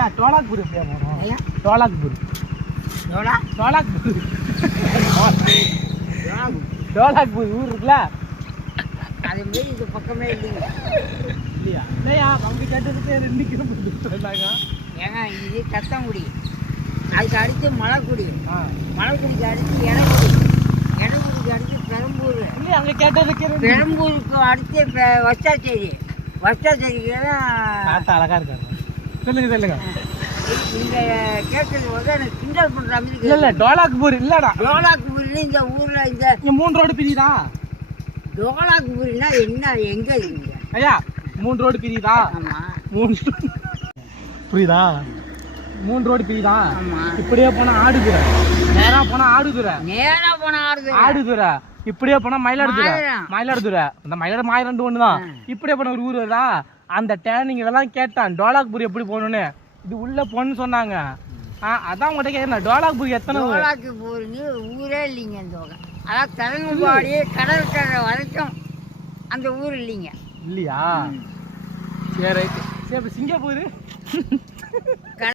ஐயா டோலாக்பூர் எப்படியா போகிறோம்? டோலாக்பூர் டோலாக்பூர் ஊர் இருக்குல்ல, அது மாரி இது பக்கமே இல்லைங்க. இல்லையா? இல்லையா அவங்க கேட்டதுக்கு 2 கிலோமீட்டர் சொன்னாங்க. ஏங்க இது கத்தங்குடி, அதுக்கு அடுத்து மலைக்குடி, மலைக்குடிக்கு அடுத்து எடக்குடி, எடக்குடிக்கு அடுத்து பெரம்பூர். இல்லையா அங்கே கேட்டதுக்கு பெரம்பூருக்கு அடுத்து வச்சாச்சேரி, வச்சாச்சேரிக்கு தான் அழகா இருக்காரு. சொல்லுங்க இந்த கேட்டது வந்து எனக்கு கிண்டல் பண்ற மாதிரி. இல்ல டோலாக்பூர் இல்லடா, டோலாக்பூர்ல இந்த ஊர்ல இந்த 3 ரோடு பிரியுதா? டோலாக்பூர்னா என்ன, எங்க இருக்கீங்க ஐயா 3 ரோடு பிரியுதா? ஆமா 3 புரியுதா? 3 ரோடு பிரியுதா? ஆமா. இப்படியே போனா ஆடுதுறை, நேரா போனா ஆடுதுறை, நேரா போன ஆடுதுறை, இப்படியே போனா மயிலாடுதுறை, மாயிரம். மயிலாடுதுறை அந்த மாயிரம் ஒண்ணுதான். இப்படியே போன ஒரு ஊர் வருதா, அந்த டேனிங் இதெல்லாம் கேட்டான் டோலாக்பூர் எப்படி போகணும்னு. இது உள்ள போன்னு சொன்னாங்க. அதான் உங்கள்கிட்ட கேட்கணும் டோலாக்பூர் எத்தனை ஊர்? டோலாக்பூர்னு ஊரே இல்லைங்க இந்த ஊர். அதான் தரங்கம்பாடி கடற்கரை வரைக்கும் அந்த ஊர் இல்லைங்க. இல்லையா? சரி ரைட்டு. சரி அப்போ சிங்கப்பூர்